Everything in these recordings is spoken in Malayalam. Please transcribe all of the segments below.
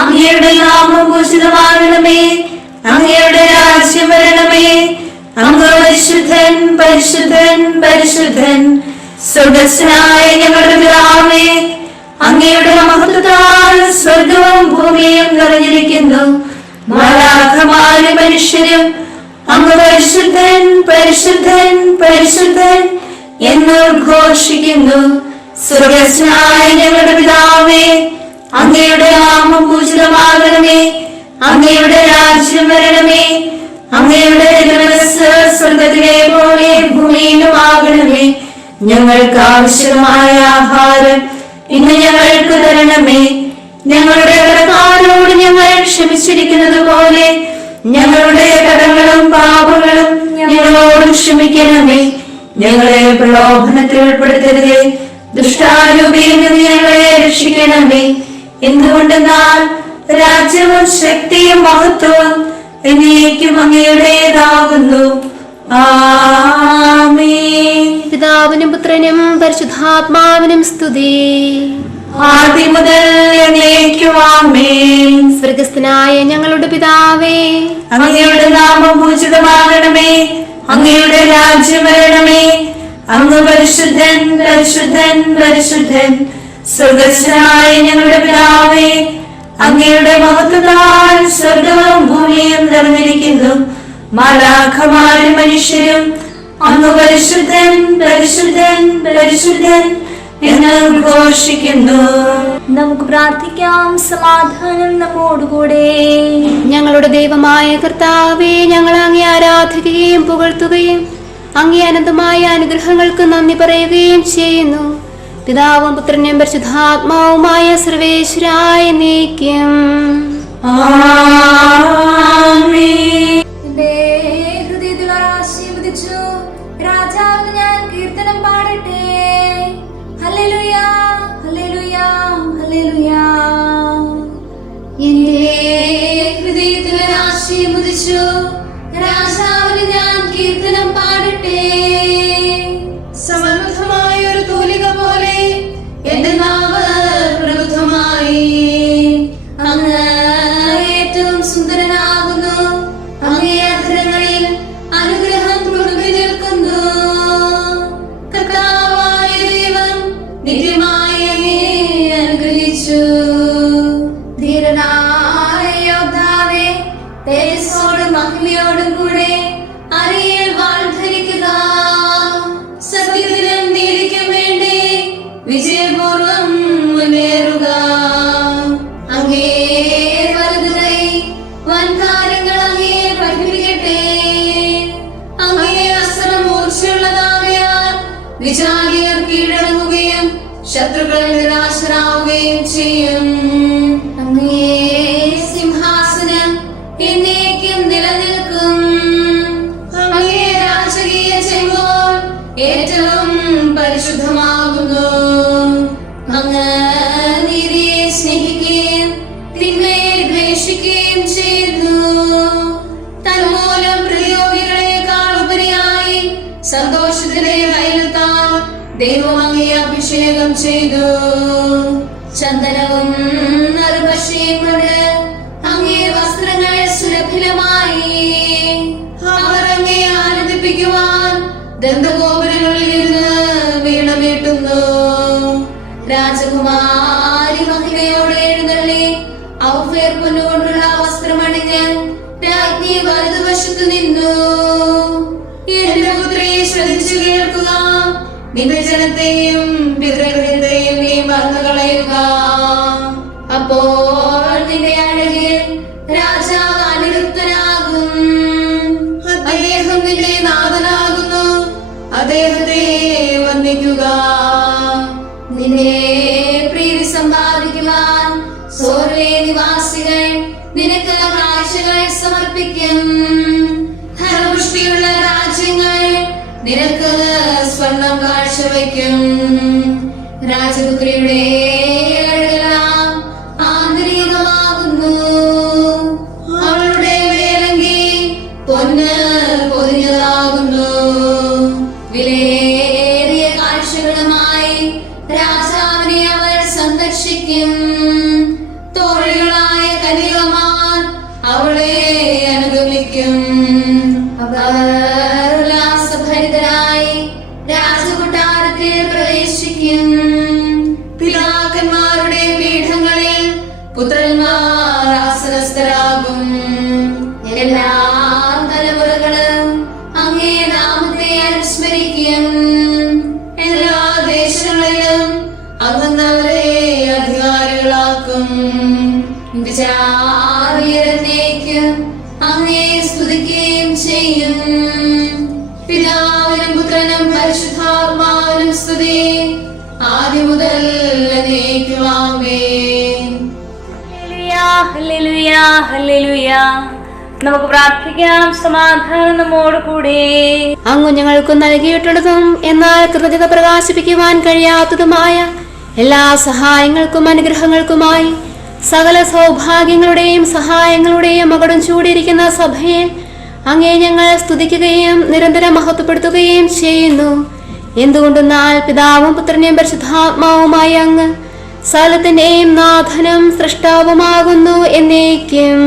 അങ്ങയുടെ നാമം ഭൂഷിതമാകണമേ അങ്ങയുടെ രാജ്യം വരണമേ. അങ്ങ് പരിശുദ്ധൻ പരിശുദ്ധൻ പരിശുദ്ധൻ. സ്വർഗസ്നായ ഞങ്ങളുടെ പിതാവേ അങ്ങയുടെ മഹത്വത്താൽ സ്വർഗവും ഭൂമിയും നിറഞ്ഞിരിക്കുന്നു. മാലാഖമാര് മനുഷ്യരും അങ്ങ് പരിശുദ്ധൻ പരിശുദ്ധൻ പരിശുദ്ധൻ എന്ന് ഘോഷിക്കുന്നു. സ്വർഗസ്നായ ഞങ്ങളുടെ പിതാവേ അങ്ങയുടെ നാമം അങ്ങയുടെ രാജ്യം വരണമേ. അങ്ങയുടെ സ്വർഗത്തിലെ പോലെ ഭൂമിയിലും ആകണമേ ഞങ്ങൾക്ക് ആവശ്യമായ ആഹാരം ഇന്ന് ഞങ്ങൾക്ക് തരണമേ. ഞങ്ങളുടെ കടക്കാരോട് ഞങ്ങൾ ക്ഷമിച്ചിരിക്കുന്നത് പോലെ ഞങ്ങളുടെ കടങ്ങളും പാപങ്ങളും ഞങ്ങളോട് ക്ഷമിക്കണമേ. ഞങ്ങളെ പ്രലോഭനത്തിൽ ഉൾപ്പെടുത്തരുതേ. ദുഷ്ടാരൂപിയിൽ നിന്ന് ഞങ്ങളെ രക്ഷിക്കണമേ. എന്തുകൊണ്ടെന്നാൽ രാജ്യവും ശക്തിയും മഹത്വവും എന്നേക്കും അങ്ങയുടേതാകുന്നു. പിതാവിനും പുത്രനും പരിശുദ്ധാത്മാവിനും സ്തുതി. ആദ്യം മുതൽ സ്വർഗസ്ഥനായ ഞങ്ങളുടെ പിതാവേ. അങ്ങയുടെ നാമം പൂജിതമാകണമേ. അങ്ങയുടെ രാജ്യം വരണമേ. അങ്ങ് പരിശുദ്ധൻ പരിശുദ്ധൻ പരിശുദ്ധൻ. സ്വർഗസ്വനായ ഞങ്ങളുടെ പിതാവേ അങ്ങയുടെ മഹത്വത്താൽ സ്വർഗവും ഭൂമിയും നിറഞ്ഞിരിക്കുന്നു. മാലാഖമാരും മനുഷ്യരും അങ്ങ് പരിശുദ്ധൻ പരിശുദ്ധൻ പരിശുദ്ധൻ എന്ന് ഘോഷിക്കുന്നു. നമുക്ക് പ്രാർത്ഥിക്കാം സമാധാനം നമ്മോടുകൂടെ. ഞങ്ങളുടെ ദൈവമായ കർത്താവെ ഞങ്ങൾ അങ്ങേ ആരാധിക്കുകയും പുകഴ്ത്തുകയും അങ്ങേ അനന്തമായ അനുഗ്രഹങ്ങൾക്ക് നന്ദി പറയുകയും ചെയ്യുന്നു. പിതാവും പുത്രനും പരിശുദ്ധാത്മാവുമായ സർവേശ്വരായ നീക്കം. രാജാവിന് ഞാൻ കീർത്തനം പാടട്ടെ. ഹല്ലേലൂയ ഹല്ലേലൂയ ഹല്ലേലൂയ. എന്റെ ഹൃദയത്തിൽ ഉദിച്ചു. രാജാവിന് ഞാൻ കീർത്തനം പാടട്ടെ. കീഴടങ്ങുകയും നിരാശനാവുകയും ചെയ്യും. കേൾക്കുക. നിന്റെ ജനത്തെയും പിതൃഗൃഹത്തെയും നീ മറന്നു കളയുക അപ്പോൾ സ്വർണം കാഴ്ചവെക്കും രാജപുത്രിയുടെ നമുക്ക് പ്രാർത്ഥിക്കാം. സമാധാനം നമ്മോട് കൂടെ. അങ്ങ് ഞങ്ങൾക്ക് നൽകിയിട്ടുള്ളതും എന്നാൽ കൃതജ്ഞത പ്രകാശിപ്പിക്കുവാൻ കഴിയാത്തതുമായ എല്ലാ സഹായങ്ങൾക്കും അനുഗ്രഹങ്ങൾക്കുമായി സകല സൗഭാഗ്യങ്ങളുടെയും സഹായങ്ങളുടെയും മകടും ചൂടിയിരിക്കുന്ന സഭയെ അങ്ങേ ഞങ്ങൾ സ്തുതിക്കുകയും നിരന്തരം മഹത്വപ്പെടുത്തുകയും ചെയ്യുന്നു. എന്തുകൊണ്ടെന്നാൽ പിതാവും പുത്രനെയും പരിശുദ്ധാത്മാവുമായി അങ്ങ് സകലത്തിന്റെയും നാഥനും സൃഷ്ടാവുമാകുന്നു എന്നേക്കും.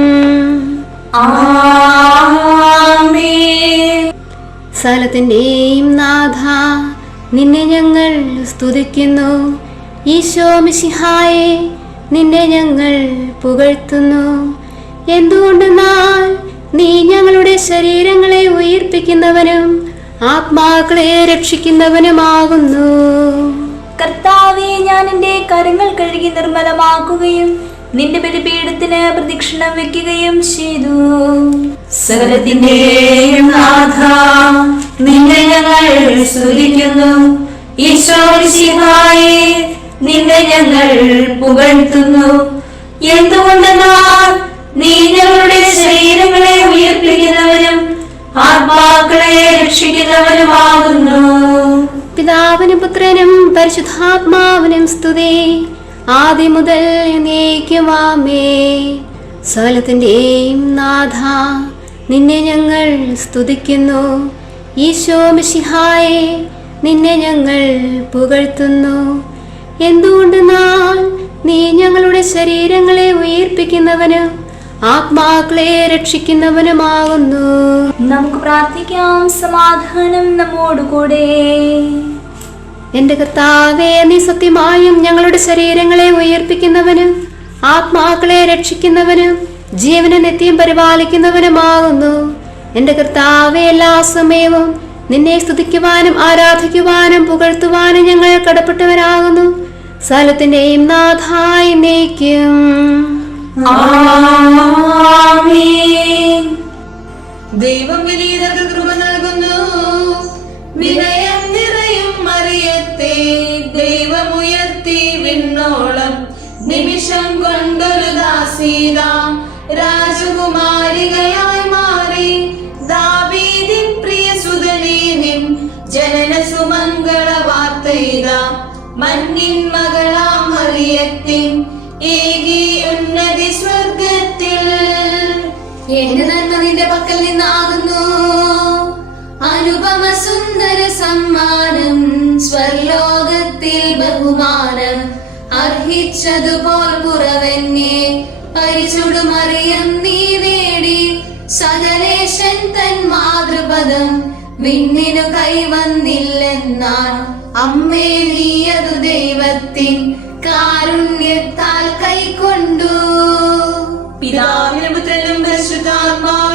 സാലത്തിന്റെയും സകലത്തിന്റെയും നാഥ നിന്നെ ഞങ്ങൾ സ്തുതിക്കുന്നു. ഈശോ മിശിഹായെ നിന്നെ ഞങ്ങൾ പുകഴ്ത്തുന്നു. എന്തുകൊണ്ടെന്നാൽ നീ ഞങ്ങളുടെ ശരീരങ്ങളെ ഉയർപ്പിക്കുന്നവനും ആത്മാക്കളെ രക്ഷിക്കുന്നവനുമാകുന്നു. കർത്താവെ ഞാൻ എന്റെ കരങ്ങൾ കഴുകി നിർമ്മലമാക്കുകയും നിന്റെ ബലിപീഠത്തിന് പ്രദക്ഷിണം വെക്കുകയും ചെയ്തു. സകലത്തിന്റെയും നാഥ നിന്നെ ഞങ്ങൾ സ്തുതിക്കുന്നു. ഈശോശിഹായെ നിന്നെ ഞങ്ങൾ പുകഴ്ത്തുന്നു. എന്തുകൊണ്ടെന്നാൽ നീ ഞങ്ങളുടെ ശരീരങ്ങളെ ഉയർപ്പിക്കുന്നവനും ആത്മാക്കളെ രക്ഷിക്കുന്നവനുമാകുന്നു. പിതാവിനും പുത്രനും പരിശുദ്ധാത്മാവിനും സ്തുതി. ആദ്യം മുതൽ എന്നേക്കുമാമേ സകലത്തിന്റെയും നാഥ നിന്നെ ഞങ്ങൾ സ്തുതിക്കുന്നു. ഈശോ മിഷിഹായെ നിന്നെ ഞങ്ങൾ പുകഴ്ത്തുന്നു. എന്തുകൊണ്ടെന്നാൽ നീ ഞങ്ങളുടെ ശരീരങ്ങളെ ഉയർപ്പിക്കുന്നവനും ആത്മാക്കളെ രക്ഷിക്കുന്നവനുമാകുന്നു. നമുക്ക് പ്രാർത്ഥിക്കാം. സമാധാനം നമ്മോട് കൂടെ. എന്റെ കർത്താവേ നീ സത്യമായും ഞങ്ങളുടെ ശരീരങ്ങളെ ഉയർപ്പിക്കുന്നവനും ആത്മാക്കളെ രക്ഷിക്കുന്നവനും ജീവനെ നിത്യം പരിപാലിക്കുന്നവനുമാകുന്നു. എന്റെ കർത്താവെ എല്ലാ സമയവും നിന്നെ സ്തുതിക്കുവാനും ആരാധിക്കുവാനും പുകഴ്ത്തുവാനും ഞങ്ങൾ കടപ്പെട്ടവരാകുന്നു. സ്ഥലത്തിന്റെയും നാഥായി ആമേൻ ദൈവം വിനീതർക്ക് കൃപ നൽകുന്നു. വിനയം നിറയും മറിയത്തെ. ദൈവമുയർത്തി വിണ്ണോളം. നിമിഷം കൊണ്ടൊരു ദാസീത. രാജകുമാരികയായി പക്കൽ നിന്നാകുന്നു. അനുപമ സുന്ദര സമ്മാനം സ്വർലോകത്തിൽ ബഹുമാനം അർഹിച്ചതുപോൽ കുറവെന്നെ പരിചുടുമറിയം നീ നേടി. സകലേശൻ തൻ മാതൃപദം വിണ്ണിനു കൈവന്നില്ലെന്നാൽ അമ്മേ നീയതു ദൈവത്തിൻ കാരുണ്യത്താൽ കൈക്കൊണ്ടു. പിതാവിനും പുത്രനും പരിശുദ്ധാത്മാവിനും സ്തുതി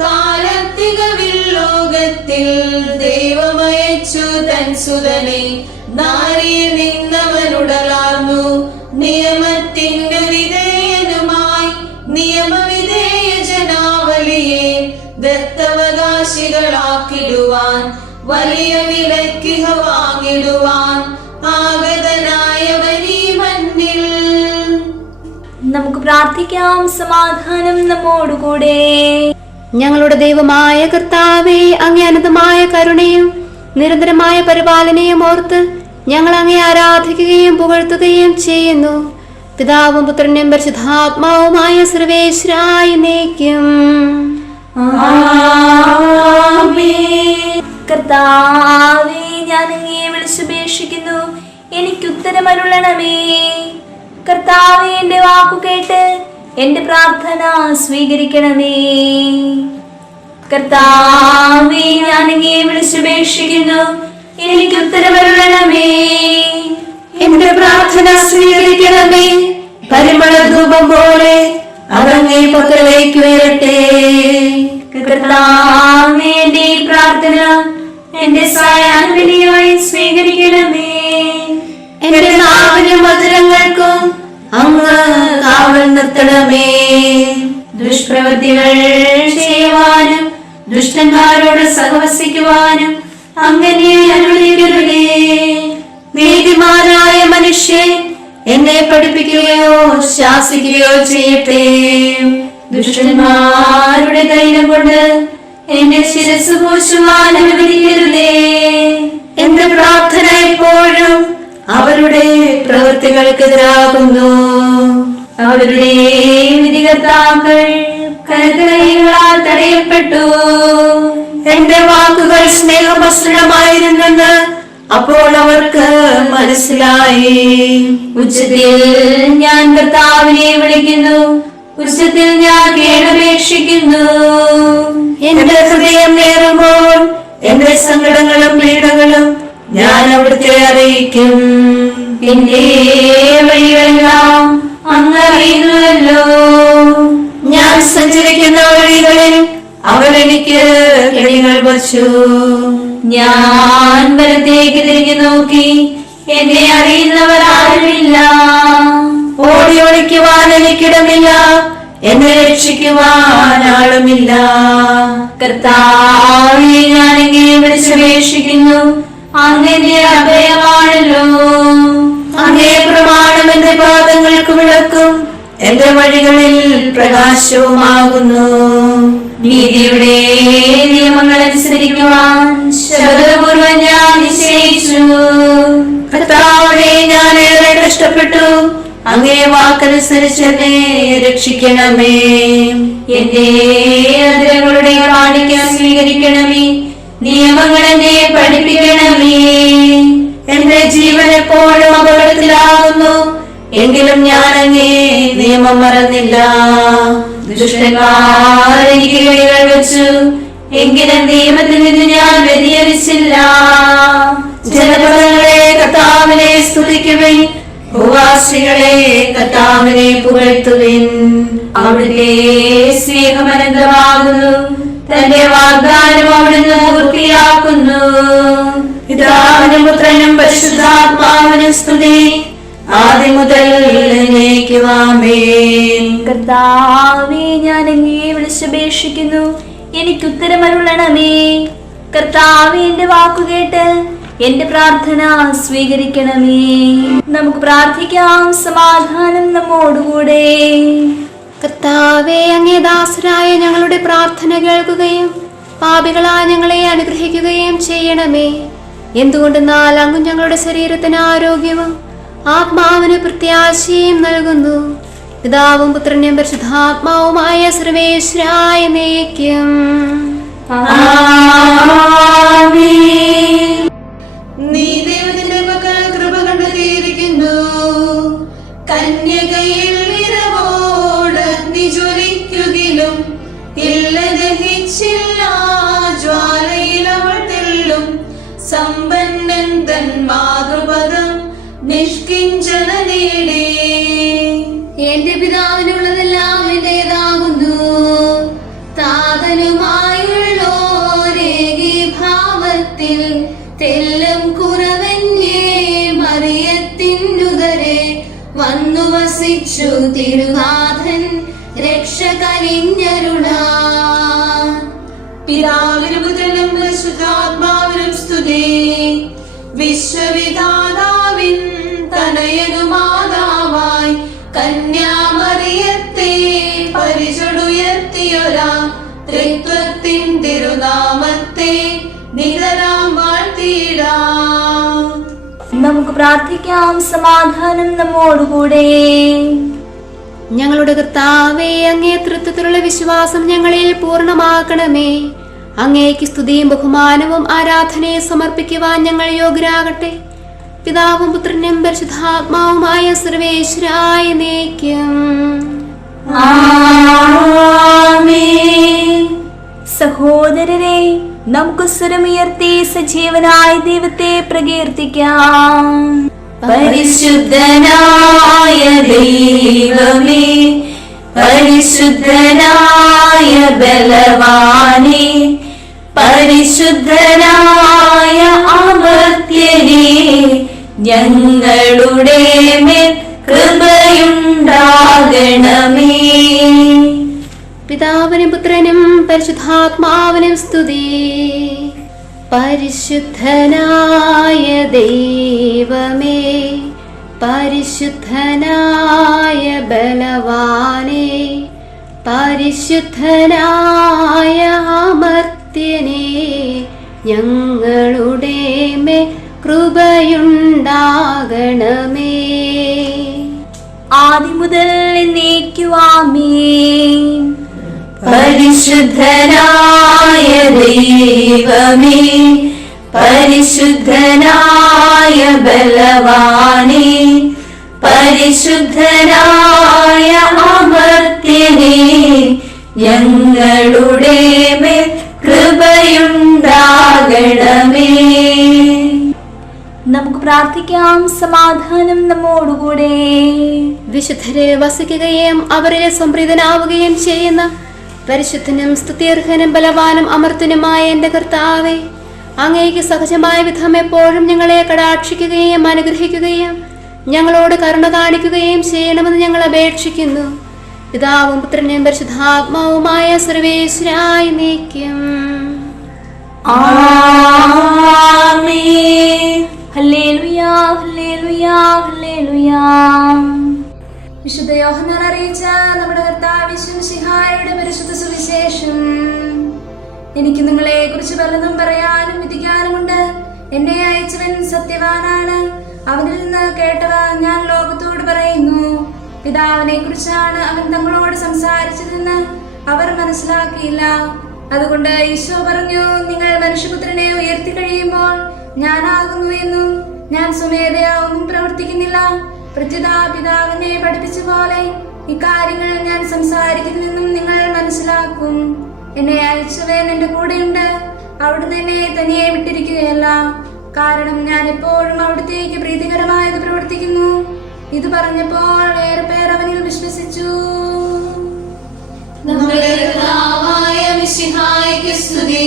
കാലത്തികവിൽ ലോകത്തിൽ ദൈവമയച്ചു തൻ സുതനെ. നാരിയിൽ നിന്നവനുടലാർന്നു. നിയമത്തിന്റെ വിധേയനുമായി നിയമവിധേയ ജനാവലിയെ ദത്തവകാശികളാക്കിടുവാൻ വലിയ വിലക്കിഹ വാങ്ങിടുവാൻ മണ്ണിൽ നമുക്ക് പ്രാർത്ഥിക്കാം. സമാധാനം നമ്മോടുകൂടെ. ഞങ്ങളുടെ ദൈവമായ കർത്താവേ അങ്ങേ അനന്തമായ കരുണയും നിരന്തരമായ പരിപാലനയും ഓർത്ത് ഞങ്ങൾ അങ്ങേ ആരാധിക്കുകയും പുകഴ്ത്തുകയും ചെയ്യുന്നു. പിതാവും പുത്രനും പരിശുദ്ധാത്മാവുമായ സർവേശ്വരായി നയിക്കും. കർത്താവേ ഞാൻ അങ്ങയെ വിളിച്ചുപേക്ഷിക്കുന്നു. എനിക്ക് ഉത്തരമരുളണമേ. കർത്താവേ എന്റെ വാക്കു കേട്ട് എന്റെ പ്രാർത്ഥന സ്വീകരിക്കണമേ. കർത്താവേ ഞാൻ അങ്ങയെ വിളിച്ചുപേക്ഷിക്കുന്നു എനിക്ക് ഉത്തരവരണമേ എന്റെ പ്രാർത്ഥന സ്വീകരിക്കണമേ. പരിമള ധൂപം പോലെ അതങ്ങേ പക്കലേക്ക് ഉയരട്ടെ കർത്താവേ എന്റെ ഈ പ്രാർത്ഥന എന്റെ സായാഹ്നബലിയായി സ്വീകരിക്കണമേ. എന്റെ നാവിനും മധുരങ്ങൾക്കും അങ്ങ് കാവൽ നിർത്തണമേ. ദുഷ്പ്രവൃത്തികൾ ചെയ്യുവാനും ദുഷ്ടന്മാരോട് സഹവസിക്കുവാനും അങ്ങനെ നീതിമാനായ മനുഷ്യൻ എന്നെ പഠിപ്പിക്കുകയോ ശാസിക്കുകയോ ചെയ്യട്ടെ. ദുഷ്ടന്മാരുടെ ധൈര്യം കൊണ്ട് എന്റെ ശിരസ് പൂശുവാൻ അനുവദിക്കരുതേ. എന്റെ പ്രാർത്ഥന എപ്പോഴും അവരുടെ പ്രവൃത്തികൾക്കെതിരാകുന്നു. അവരുടെ വിധികർത്താക്കൾ കരുതലുകളാൽ തടയപ്പെട്ടു. എന്റെ വാക്കുകൾ സ്നേഹമസൃണമായിരുന്നെന്ന് അപ്പോൾ അവർക്ക് മനസ്സിലായി. ഉച്ചത്തിൽ ഞാൻ കർത്താവിനെ വിളിക്കുന്നു. ഉച്ചത്തിൽ ഞാൻ കേണപേക്ഷിക്കുന്നു എന്റെ ഹൃദയം നേറുമ്പോൾ എന്റെ സങ്കടങ്ങളും പീഡകളും ഞാൻ അവിടുത്തെ അറിയിക്കും. പിന്നെ വഴികളെല്ലാം അങ്ങ് അറിയുന്നുവല്ലോ ഞാൻ സഞ്ചരിക്കുന്ന വഴികളിൽ അവൾ എനിക്ക് കിളികൾ വച്ചു ഞാൻ വലത്തേക്ക് തിരിഞ്ഞു നോക്കി. എന്നെ അറിയുന്നവർ ആരുമില്ല. ഓടി ഒളിക്കുവാൻ എനിക്കിടമില്ല. എന്നെ രക്ഷിക്കുവാൻ ആളുമില്ല. കർത്താവിനെ ഞാൻ എങ്ങനെ വിളിച്ചപേക്ഷിക്കുന്നു. അങ്ങനെ അഭയമാണല്ലോ. അങ്ങേ പ്രമാണം എന്റെ പാദങ്ങൾക്ക് വിളക്കും. എന്റെ വഴികളിൽ പ്രകാശവുമാകുന്നു. നീതിയുടെ നിയമങ്ങൾ അനുസരിക്കുവാൻ ശബദപൂർവം ഞാൻ നിശ്ചയിച്ചു. കർത്താവെ ഞാൻ ഏറെ കഷ്ടപ്പെട്ടു. അങ്ങേ വാക്കനുസരിച്ച് എന്നെ രക്ഷിക്കണമേ. എന്റെ അതിരങ്ങളുടെ കാണിക്കാൻ സ്വീകരിക്കണമേ നിയമങ്ങൾ എന്നെ പഠിപ്പിക്കണമേ എന്റെ ജീവൻ എപ്പോഴും അപകടത്തിലാകുന്നു. എങ്കിലും ഞാൻ അങ്ങേ നിയമം മറന്നില്ല. ദുഷ്ടന്മാർ എനിക്ക് കൈകൾ വെച്ചു. എങ്കിലും നിയമത്തിൽ നിന്ന് ഞാൻ വ്യതിയരിച്ചില്ല ജനപദങ്ങളെ കർത്താവിനെ സ്തുതിക്കുവിൻ. ഭൂവാസികളെ കർത്താവിനെ പുകഴ്ത്തുവിൻ. അവിടുത്തെ സ്നേഹമനന്തമാകുന്നു തന്റെ വാഗ്ദാനം അവിടുന്ന് പൂർത്തിയാക്കുന്നു. പിതാവിനും പുത്രനും പരിശുദ്ധാത്മാവിനും സ്തുതി. ഞാൻ വിളിച്ചപേക്ഷിക്കുന്നു എനിക്ക് ഉത്തരമരുളണമേ കർത്താവേ എന്റെ വാക്കുകേട്ട് എന്റെ പ്രാർത്ഥന സ്വീകരിക്കണമേ. നമുക്ക് പ്രാർത്ഥിക്കാം. സമാധാനം നമ്മോടുകൂടെ. കർത്താവെ അങ്ങേ ദാസരായ ഞങ്ങളുടെ പ്രാർത്ഥന കേൾക്കുകയും പാപികളാ ഞങ്ങളെ അനുഗ്രഹിക്കുകയും ചെയ്യണമേ. എന്തുകൊണ്ടെന്നാൽ അങ്ങ് ഞങ്ങളുടെ ശരീരത്തിന് ആരോഗ്യവും ആത്മാവിന് പ്രത്യാശയും നൽകുന്നു. പിതാവും പുത്രനും പരിശുദ്ധാത്മാവുമായ സർവേശ്വരായ നയിക്കും വന്നു വസിച്ചു തിരുനാഥൻ രക്ഷകനിഞ്ഞരുളാ പിതാവിനും മുതലും പരിശുദ്ധാത്മാവിനും സ്തുതി. വിശ്വവിധാതാവിൻ തനയനു മാതാവായി കന്യാമറി പ്രാർത്ഥിക്കാം സമാധാനം നമ്മോടുകൂടെ. ഞങ്ങളുടെ കർത്താവേ അങ്ങേ തൃത്വത്തിലുള്ള വിശ്വാസം ഞങ്ങളിൽ പൂർണമാക്കണമേ. അങ്ങേക്ക് സ്തുതിയും ബഹുമാനവും ആരാധനയും സമർപ്പിക്കുവാൻ ഞങ്ങൾ യോഗ്യരാകട്ടെ. പിതാവും പുത്രനും പരിശുദ്ധാത്മാവുമായ സർവേശ്വരായ നേക്കും. സഹോദരരെ നമുക്ക് സ്വരമുയർത്തി സജീവനായ ദൈവത്തെ പ്രകീർത്തിക്കാം. പരിശുദ്ധനായ ദൈവമേ പരിശുദ്ധനായ ബലവാനെ പരിശുദ്ധനായ അമർത്യനെ ഞങ്ങളുടെ മേൽ കൃപയുണ്ടാകണമേ. പിതാവിനും പുത്രനും പരിശുദ്ധാത്മാവിനും സ്തുതി. പരിശുദ്ധനായ ദൈവമേ പരിശുദ്ധനായ ബലവാനെ പരിശുദ്ധനായ അമർത്യനെ ഞങ്ങളുടെ മേ കൃപയുണ്ടാകണമേ. ആദ്യം മുതൽ പരിശുദ്ധനായ ദൈവമേ പരിശുദ്ധനായ ബലവാനെ പരിശുദ്ധനായ അമർത്യനെ ഞങ്ങളുടെ മേൽ കൃപയുണ്ടാകണമേ. നമുക്ക് പ്രാർത്ഥിക്കാം സമാധാനം നമ്മോടുകൂടെ. വിശുദ്ധരെ വസിക്കുകയും അവരിലെ സംപ്രീതനാവുകയും ചെയ്യുന്ന പരിശുദ്ധനും സ്തുത്യർഹനും ബലവാനും അമർത്തനുമായ എന്റെ കർത്താവേ അങ്ങേക്ക് സഹജമായ വിധം എപ്പോഴും ഞങ്ങളെ കടാക്ഷിക്കുകയും അനുഗ്രഹിക്കുകയും ഞങ്ങളോട് കരുണ കാണിക്കുകയും ചെയ്യണമെന്ന് ഞങ്ങൾ അപേക്ഷിക്കുന്നു. പിതാവും പുത്രനും പരിശുദ്ധാത്മാവുമായ സർവേശ്വരായി നീക്കും. Hallelujah, hallelujah, ഹല്ലേലൂയാ ഹല്ലേലൂയാ. വിശുദ്ധ യോഹനാൻ അറിയിച്ച നമ്മുടെ കർത്താവ് ശിഹായുടെ പരിശുദ്ധ സുവിശേഷം. എനിക്ക് നിങ്ങളെ കുറിച്ച് പലതും പറയാനും വിധിക്കാനുമുണ്ട്. എന്നെ അയച്ചവൻ സത്യവാനാണ്. അവനിൽ നിന്ന് കേട്ടവ ഞാൻ ലോകത്തോട് പറയുന്നു. പിതാവിനെ കുറിച്ചാണ് അവൻ തങ്ങളോട് സംസാരിച്ചതെന്ന് അവർ മനസ്സിലാക്കിയില്ല. അതുകൊണ്ട് ഈശോ പറഞ്ഞു നിങ്ങൾ മനുഷ്യപുത്രനെ ഉയർത്തി കഴിയുമ്പോൾ ഞാനാകുന്നു എന്നും ഞാൻ സ്വമേധയാ ഒന്നും പ്രവർത്തിക്കുന്നില്ല. പ്രത്യുത പിതാവിനെ പഠിപ്പിച്ച പോലെ ഇക്കാര്യങ്ങൾ ഞാൻ സംസാരിക്കുന്നതെന്നും നിങ്ങൾ മനസ്സിലാക്കും. എന്നെ അയച്ചവൻ എന്റെ കൂടെയുണ്ട്. അവിടുന്ന് എന്നെ തനിയെ വിട്ടിരിക്കുകയല്ല. കാരണം ഞാൻ എപ്പോഴും അവിടത്തേക്ക് പ്രീതികരമായത് പ്രവർത്തിക്കുന്നു. ഇത് പറഞ്ഞപ്പോൾ ഏറെ പേർ അവനിൽ വിശ്വസിച്ചു. നമ്മുടെ സ്തുതി.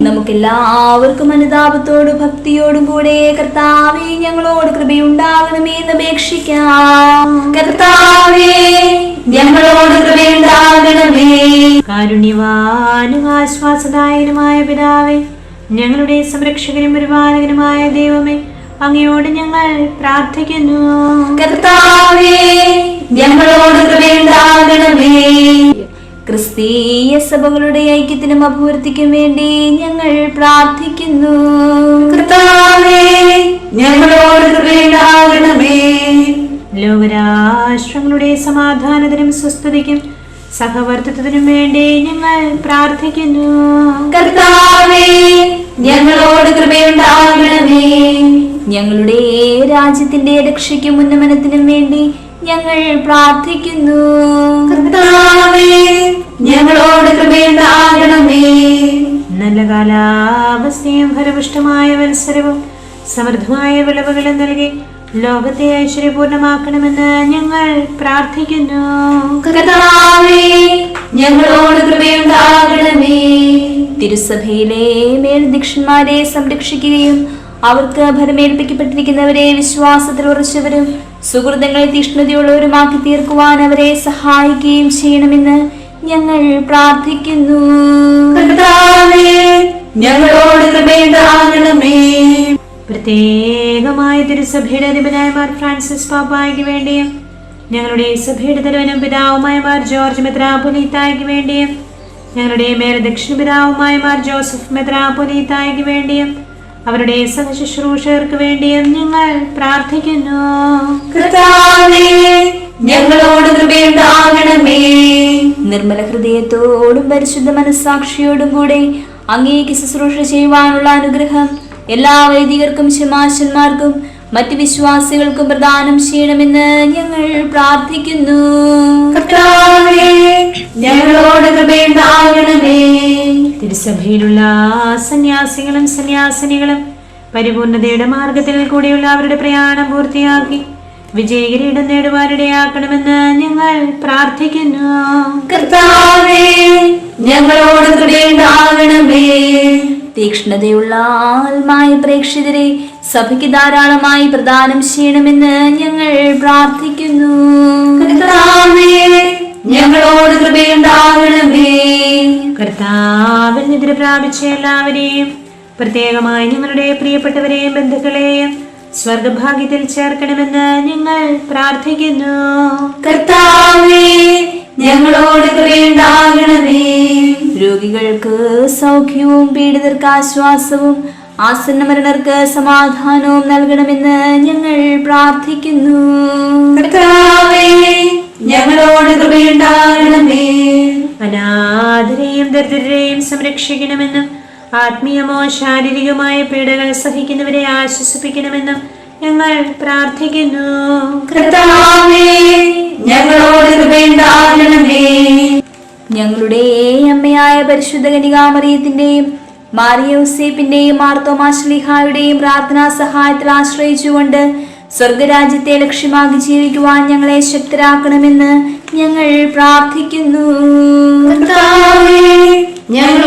നമുക്കെല്ലാവർക്കും അനുതാപത്തോടും ഭക്തിയോടും കൂടെ കർത്താവെ ഞങ്ങളോട് കൃപയുണ്ടാകണമേ എന്ന് അപേക്ഷിക്കാം. കർത്താവേ ഞങ്ങളോട് കൃപയുണ്ടാകണമേ. കാരുണ്യവാനും ആശ്വാസദായകനുമായ പിതാവേ ഞങ്ങളുടെ സംരക്ഷകനും പരിപാലകനുമായ ദൈവമേ അങ്ങയോട് ഞങ്ങൾ പ്രാർത്ഥിക്കുന്നു. കർത്താവേ ഞങ്ങളോട് കൃപയുണ്ടാകണമേ. ക്രിസ്തീയ സഭകളുടെ ഐക്യത്തിനും അഭിവൃദ്ധിക്കും വേണ്ടി ഞങ്ങൾ പ്രാർത്ഥിക്കുന്നു. ലോകരാഷ്ട്രങ്ങളുടെ സമാധാനത്തിനും സ്വസ്ഥതയ്ക്കും സഹവർത്തിത്വത്തിനും വേണ്ടി ഞങ്ങൾ പ്രാർത്ഥിക്കുന്നു. കർത്താവേ ഞങ്ങളോട് കൃപയുണ്ടാകണമേ. ഞങ്ങളുടെ രാജ്യത്തിന്റെ രക്ഷയ്ക്കും ഉന്നമനത്തിനും വേണ്ടി ഞങ്ങൾ പ്രാർത്ഥിക്കുന്നു. കർത്താവേ കാലാവസ്ഥയും ഫലപുഷ്ടമായ മത്സരവും സമൃദ്ധമായ വിളവുകളും നൽകി ലോകത്തെ ഐശ്വര്യപൂർണമാക്കണമെന്ന് ഞങ്ങൾ പ്രാർത്ഥിക്കുന്നു. കർത്താവേ ഞങ്ങളോട് കൃപയുണ്ടാകണമേ. തിരുസഭയിലെ മേൽദീക്ഷന്മാരെ സംരക്ഷിക്കുകയും അവർക്ക് ഭരമേൽപ്പിക്കപ്പെട്ടിരിക്കുന്നവരെ വിശ്വാസത്തിൽ ഉറച്ചവരും സുഹൃത്തുക്കളെ തീഷ്ണതയുള്ളവരുമാക്കി തീർക്കുവാൻ അവരെ സഹായിക്കുകയും ചെയ്യണമെന്ന് ഞങ്ങൾ പ്രാർത്ഥിക്കുന്നു. കർത്താവേ ഞങ്ങളോട് കൃപയുണ്ടാകണമേ പ്രത്യേകമായ തിരുസഭയുടെ അധിപനായ മാർ ഫ്രാൻസിസ് പാപ്പായ്ക്ക് വേണ്ടിയും ഞങ്ങളുടെ സഭയുടെ തലവനും പിതാവുമായ മാർ ജോർജ് മെത്രാപൊലീത്തായ്ക്ക് വേണ്ടിയും ഞങ്ങളുടെ മേലദക്ഷിണ പിതാവുമായ മാർ ജോസഫ് മെത്രാപൊലീത്തായ്ക്ക് വേണ്ടിയും അവരുടെ സഹശുശ്രൂഷകർക്ക് വേണ്ടിയും ഞങ്ങൾ പ്രാർത്ഥിക്കുന്നു. ഞങ്ങളോട് കൃപയുണ്ടാകണമേ നിർമ്മല ഹൃദയത്തോടും പരിശുദ്ധ മനസ്സാക്ഷിയോടും കൂടെ അങ്ങേക്ക് ശുശ്രൂഷ ചെയ്യുവാനുള്ള അനുഗ്രഹം. എല്ലാ വൈദികർക്കും ശമാശന്മാർക്കും മറ്റ് വിശ്വാസികൾക്കും പ്രദാനം ചെയ്യണമെന്ന് ഞങ്ങൾ പ്രാർത്ഥിക്കുന്നു. കർത്താവേ ഞങ്ങളോട് തിരുസഭയിലുള്ള സന്യാസികളും സന്യാസിനികളും പരിപൂർണതയുടെ മാർഗത്തിൽ കൂടിയുള്ള അവരുടെ പ്രയാണം പൂർത്തിയാക്കി. വിജയകിരീടം നേടുവാനിടയാക്കണമെന്ന് ഞങ്ങൾ പ്രാർത്ഥിക്കുന്നു. കർത്താവേ ഞങ്ങളോട് കൃപയുണ്ടാകണമേ. തീക്ഷ്ണതയുള്ള ആത്മായ പ്രേക്ഷിതരെ സഭയ്ക്ക് ധാരാളമായി പ്രദാനം ചെയ്യണമെന്ന് ഞങ്ങൾ പ്രാർത്ഥിക്കുന്നു. കർത്താവേ ഞങ്ങളോട് കൃപയുണ്ടാകണമേ. കർത്താവിൽ നിദ്ര പ്രാപിച്ച എല്ലാവരെയും പ്രത്യേകമായി ഞങ്ങളുടെ പ്രിയപ്പെട്ടവരെയും ബന്ധുക്കളെയും സ്വർഗഭാഗ്യത്തിൽ ചേർക്കണമെന്ന് ഞങ്ങൾ പ്രാർത്ഥിക്കുന്നു. കർത്താവേ ഞങ്ങളോട് കൃപയുണ്ടാകണമേ. രോഗികൾക്ക് സൗഖ്യവും പീഡിതർക്ക് ആശ്വാസവും ആസന്ന മരണർക്ക് സമാധാനവും നൽകണമെന്ന് ഞങ്ങൾ പ്രാർത്ഥിക്കുന്നു. കർത്താവേ ഞങ്ങളോട് കൃപയുണ്ടാകണമേ. അനാഥരെയും ദരിദ്രരെയും സംരക്ഷിക്കണമെന്നും ആത്മീയമോ ശാരീരികമായ പീഡകൾ സഹിക്കുന്നവരെ ആശ്വസിപ്പിക്കണമെന്നും ഞങ്ങൾ പ്രാർത്ഥിക്കുന്നു. ഞങ്ങളുടെ ഏ അമ്മയായ പരിശുദ്ധ കനികാമറിയത്തിന്റെയും മാറിയോസേപ്പിന്റെയും മാർത്തോമാശ്ലിഹായുടെയും പ്രാർത്ഥനാ സഹായത്തിൽ ആശ്രയിച്ചുകൊണ്ട് സ്വർഗരാജ്യത്തെ ലക്ഷ്യമാക്കി ജീവിക്കുവാൻ ഞങ്ങളെ ശക്തരാക്കണമെന്ന് ഞങ്ങൾ പ്രാർത്ഥിക്കുന്നു. ഞങ്ങൾ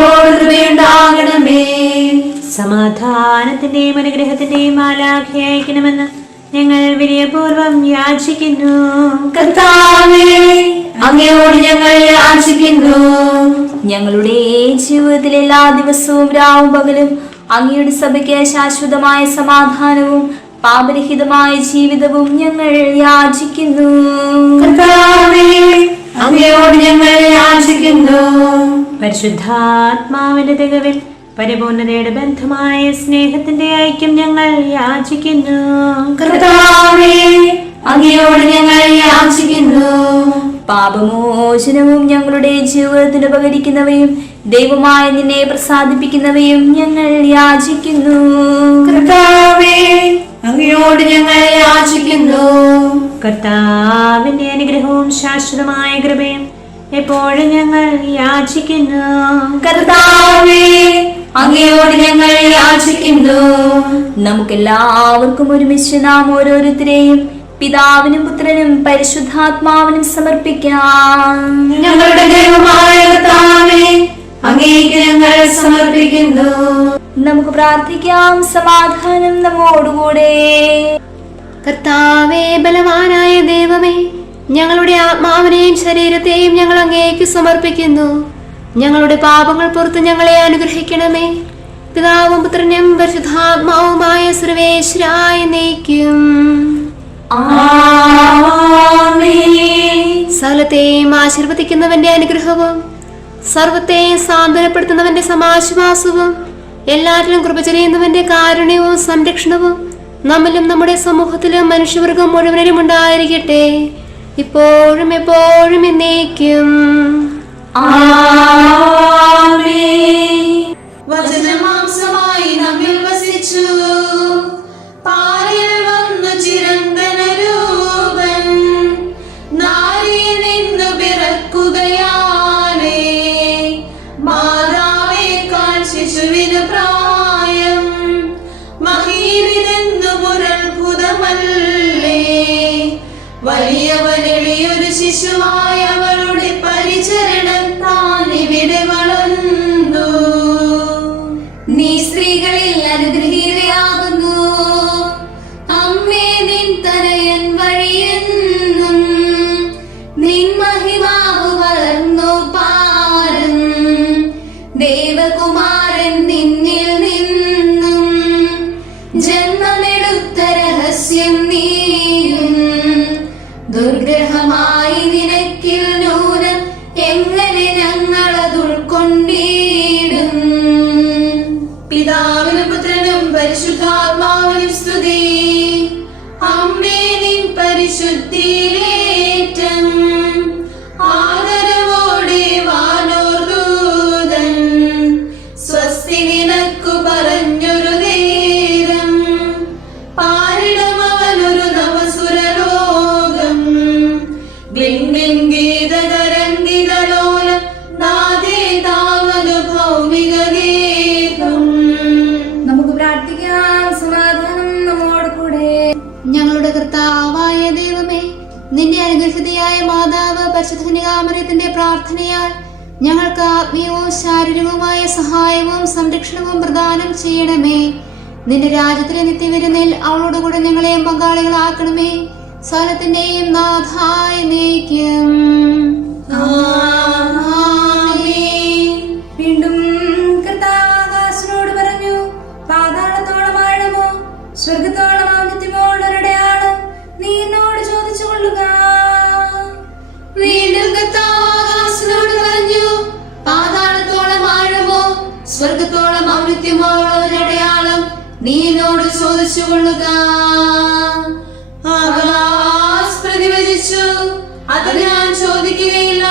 സമാധാനത്തിന്റെയും അനുഗ്രഹത്തിന്റെയും ആലാഖ്യയക്കണമെന്ന് ഞങ്ങൾ വിനയപൂർവം യാചിക്കുന്നു. കർത്താവേ അങ്ങയോട് ഞങ്ങൾ യാചിക്കുന്നു. ഞങ്ങളുടെ ജീവിതത്തിലെ എല്ലാ ദിവസവും രാവും പകലും അങ്ങയുടെ സഭയ്ക്ക് ശാശ്വതമായ സമാധാനവും പാപരഹിതമായ ജീവിതവും ഞങ്ങൾ യാചിക്കുന്നു. അങ്ങയോട് ഞങ്ങൾ യാചിക്കുന്നു. പരിശുദ്ധാത്മാവിന്റെ തികവിൽ പരിപൂർണതയുടെ ബന്ധമായ സ്നേഹത്തിന്റെ ഐക്യം ഞങ്ങൾ യാചിക്കുന്നു. അങ്ങയോട് ഞങ്ങൾ യാചിക്കുന്നു. പാപമോചനവും ഞങ്ങളുടെ ജീവിതത്തിന് ഉപകരിക്കുന്നവയും ദൈവമായ നിന്നെ പ്രസാദിപ്പിക്കുന്നവയും ഞങ്ങൾ യാചിക്കുന്നു. അങ്ങയോട് ഞങ്ങൾ യാചിക്കുന്നു. കർത്താവിന്റെ അനുഗ്രഹവും ശാശ്വതമായ കൃപയും എപ്പോഴും ഞങ്ങൾ യാചിക്കുന്നു. കർത്താവേ അങ്ങയോട് ഞങ്ങൾ യാചിക്കുന്നു. നമുക്ക് എല്ലാവർക്കും ഒരുമിച്ച് നാം ഓരോരുത്തരെയും പിതാവിനും പുത്രനും പരിശുദ്ധാത്മാവിനും സമർപ്പിക്കാം. ഞങ്ങളുടെ ദൈവമായ കർത്താവേ അങ്ങേക്ക് ഞങ്ങൾ സമർപ്പിക്കുന്നു. നമുക്ക് പ്രാർത്ഥിക്കാം. സമാധാനം നമ്മോടുകൂടെ. കർത്താവേ ബലവാനായ ദൈവമേ ഞങ്ങളുടെ ആത്മാവിനെയും ശരീരത്തെയും ഞങ്ങൾ അങ്ങേക്ക് സമർപ്പിക്കുന്നു. ഞങ്ങളുടെ പാപങ്ങൾ പുറത്ത് ഞങ്ങളെ അനുഗ്രഹിക്കണമേ. പിതാവും പുത്രനും പരിശുദ്ധാത്മാവുമായ സർവേശ്വരായ നയിക്കും സകലത്തെയും ആശീർവദിക്കുന്നവന്റെ അനുഗ്രഹവും സർവത്തെയും സാന്ത്വനപ്പെടുത്തുന്നവന്റെ സമാശ്വാസവും എല്ലാറ്റിലും കൃപ ചെയ്യുന്നവന്റെ കാരുണ്യവും സംരക്ഷണവും നമ്മിലും നമ്മുടെ സമൂഹത്തിലും മനുഷ്യവർഗം മുഴുവനും ഉണ്ടായിരിക്കട്ടെ. ഇപ്പോഴും എപ്പോഴും എന്നേക്കും. വചനമാംസമായി നമ്മിൽ വസിച്ചു. ഭാഗ്യവതിയായ മാതാവ് പരിശുദ്ധനികാമരത്തിന്റെ പ്രാർത്ഥനയാൽ ഞങ്ങൾക്ക് ആത്മീയവും ശാരീരികവുമായ സഹായവും സംരക്ഷണവും പ്രദാനം ചെയ്യണമേ. നിന്റെ രാജ്യത്തിലെ നിത്യവിരുന്നിൽ അവളോടുകൂടെ ഞങ്ങളെയും പങ്കാളികളാക്കണമേ. സ്വലത്തിന്റെയും നാഥായ നയിക്കും സ്വർഗത്തോളം ഔന്നത്യമോ ഉള്ള ഒരടയാളം നീ എന്നോട് ചോദിച്ചു കൊള്ളുക പ്രതിവചിച്ചു അത് ഞാൻ ചോദിക്കുകയില്ല.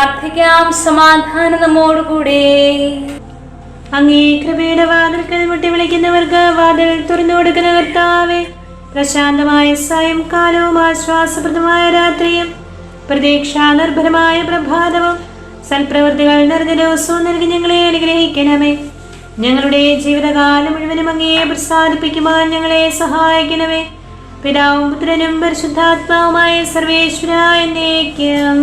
പ്രാർത്ഥിക്കാം സമാധാനം നമ്മോടുകൂടെ. അങ്ങേ കൃപയുടെ വാതിൽക്കൽ മുട്ടി വിളിക്കുന്നവർക്ക് വാതിൽ തുറന്നു കൊടുക്കുന്ന കർത്താവേ പ്രശാന്തമായ സായംകാലവും ആശ്വാസപ്രദമായ രാത്രിയും പ്രതീക്ഷാ നിർഭരമായ പ്രഭാതവും സൽപ്രവൃത്തികൾ നിറഞ്ഞ ദിവസവും നൽകി ഞങ്ങളെ അനുഗ്രഹിക്കണമേ. ഞങ്ങളുടെ ജീവിതകാലം മുഴുവനും അങ്ങയെ പ്രസാദിപ്പിക്കുവാൻ ഞങ്ങളെ സഹായിക്കണമേ. പിതാവും പുത്രനും പരിശുദ്ധാത്മാവുമായ സർവേശ്വരായ എന്നേക്കും.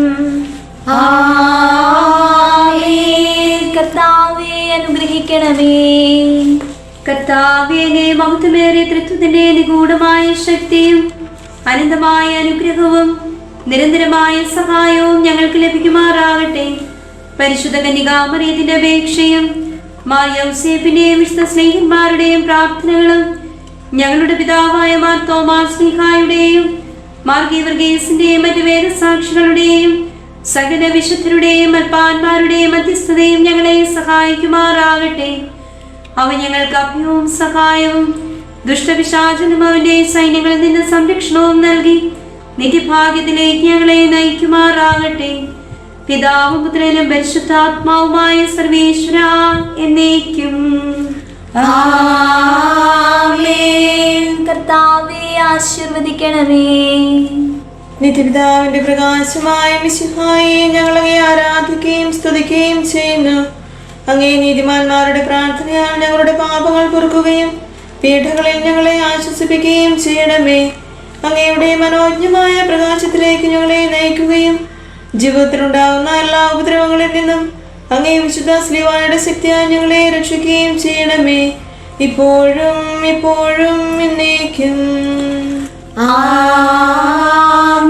കർത്താവെ അനുഗ്രഹിക്കണമേ. കർത്താവേ മഹത്വമേറിയ തൃത്വത്തിന്റെ നിഗൂഢമായ ശക്തിയും അനന്തമായ അനുഗ്രഹവും നിരന്തരമായ സഹായവും ഞങ്ങൾക്ക് ലഭിക്കുമാറാകട്ടെ. പരിശുദ്ധ കന്യകാമറിയത്തിന്റെ അപേക്ഷയും മാറിയൗസേപ്പിന്റെയും വിശുദ്ധ സ്നേഹന്മാരുടെയും പ്രാർത്ഥനകളും ഞങ്ങളുടെ പിതാവായ മാർ തോമാസ് സ്നേഹായുടെയും മാർ ഗീവർഗീസിന്റെയും മറ്റു വേദസാക്ഷികളുടെയും സകല വിശുദ്ധരുടെയും അൽപ്പാന്മാരുടെയും മധ്യസ്ഥതയും ഞങ്ങളെ സഹായിക്കുമാറാകട്ടെ. അവ ഞങ്ങൾക്ക് അഭ്യവും സഹായവും ദുഷ്ടപിശാചനും അവന്റെ സൈന്യങ്ങളിൽ നിന്ന് സംരക്ഷണവും നൽകി നിത്യഭാഗ്യത്തിലേക്ക് ഞങ്ങളെ നയിക്കുമാറാകട്ടെ. പിതാവും പുത്രനും പരിശുദ്ധാത്മാവുമായ സർവേശ്വര എന്നേക്കും. കർത്താവെ ആശീർവദിക്കണമേ. നിത്യപിതാവിന്റെ പ്രകാശമായ മിശിഹായെ ഞങ്ങളെ ആരാധിക്കുകയും സ്തുതിക്കുകയും ചെയ്യുന്നു. അങ്ങേ നീതിമാന്മാരുടെ പ്രാർത്ഥനയാൽ ഞങ്ങളുടെ പാപങ്ങൾ പൊറുക്കുകയും പീഠകളിൽ ഞങ്ങളെ ആശ്വസിപ്പിക്കുകയും ചെയ്യണമേ. അങ്ങയുടെ മനോജ്ഞമായ പ്രകാശത്തിലേക്ക് ഞങ്ങളെ നയിക്കുകയും ജീവിതത്തിലുണ്ടാകുന്ന എല്ലാ ഉപദ്രവങ്ങളിൽ നിന്നും അങ്ങേ വിശുദ്ധ ശ്രീവാനയുടെ ശക്തിയാൽ ഞങ്ങളെ രക്ഷിക്കുകയും ചെയ്യണമേ. ഇപ്പോഴും ഇപ്പോഴും എന്നേക്കും. Amen.